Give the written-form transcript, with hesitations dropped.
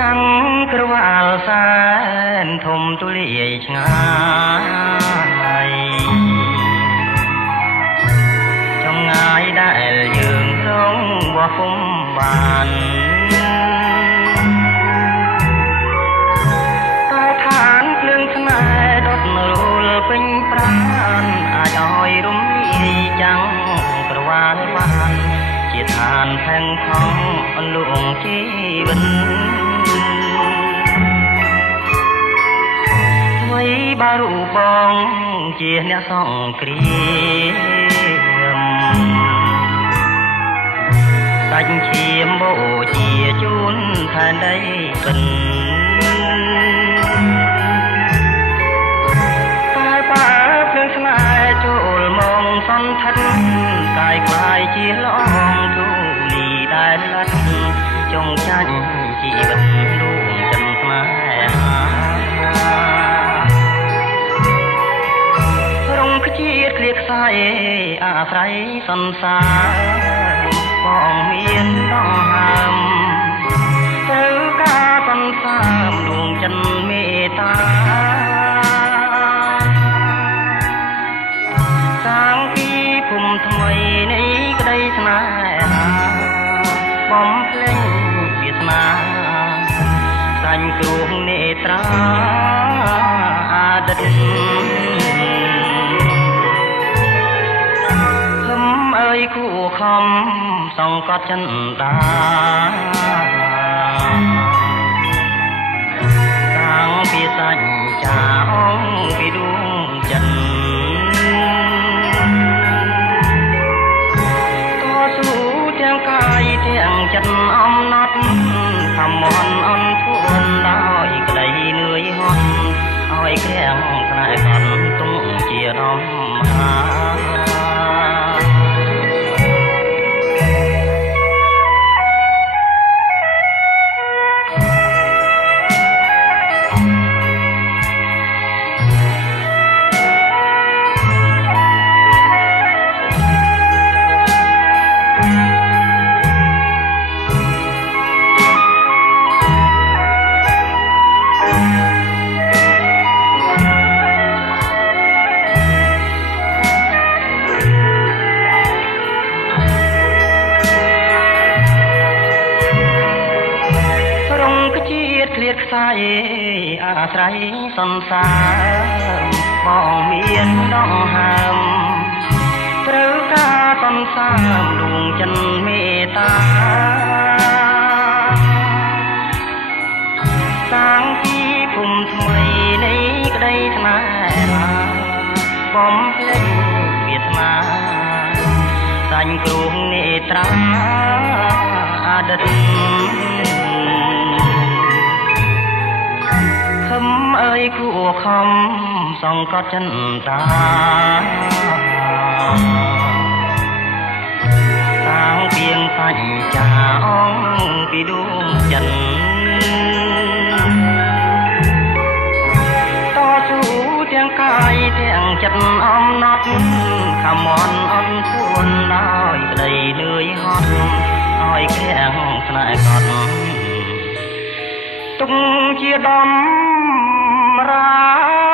ចាំងក្រវ៉ាល់សែនធំទូលាយឆ្ងាយចម្ងាយដែលយើងរងបោះពុំបានតែឋានភ្លើងស្នេហ៍ដុតរលពេញប្រាណអាចឲ្យរំលាយចាំងក្រវ៉ាល់បានជាឋានផែងផង់អន្លងជីវិតបារូបងជាអ្នកសង្គ្រាមដាច់ឈាមបូជាជូនផែនដីពិនតែបើភ្លើងស្នេហ៍ចូលមកសន្ធិដ្ឋកាយក្លាយជាឡងទូលីដែលលាត់ចងចាញ់ជីវិតដួងចិនស្នេហាជាតិគ្លៀកខ្សែអាស្រ័យសន្សារបងមានដងហើមត្រូវការសន្សារដួងចិនមេត្តាសាងពីភូមិថ្មីនៃក្តីស្នេហាបំភ្លេងវាសនាសាញ់គ្រោះនេត្រាអាទិត្យគូខំសង្កត់ចិនដាតាំងពីសញ្ចាអងពីដួងចិនតស៊ូទាំងកាយទាំងចិត្តអំណត់ខំមន់អន់ធួនដោយក្តីនឿយហត់ឲ្យក្រាំងខ្នែកត់ទុំជារំហាគ្លៀតខ្សែអាស្រ័យសន្សារបងមានដងហើមត្រូវការសន្សារដួងចិនមេត្តាសាងពីភូមិថ្មីនៃក្តីស្នេហាបំភ្លេចវាសនាសាញ់គ្រោះនេត្រាអតីតអើយគួខំសង្កត់ចិនតាតាំងពីងសញ្ចាអងពីដួងចិនតស៊ូទាំងកាយទាំងចិត្តអំណត់ខំមន់អន់ធួនដោយក្តីនឿយហត់ឲ្យក្រាំងស្នេហ៍កត់ទុកជាដំរា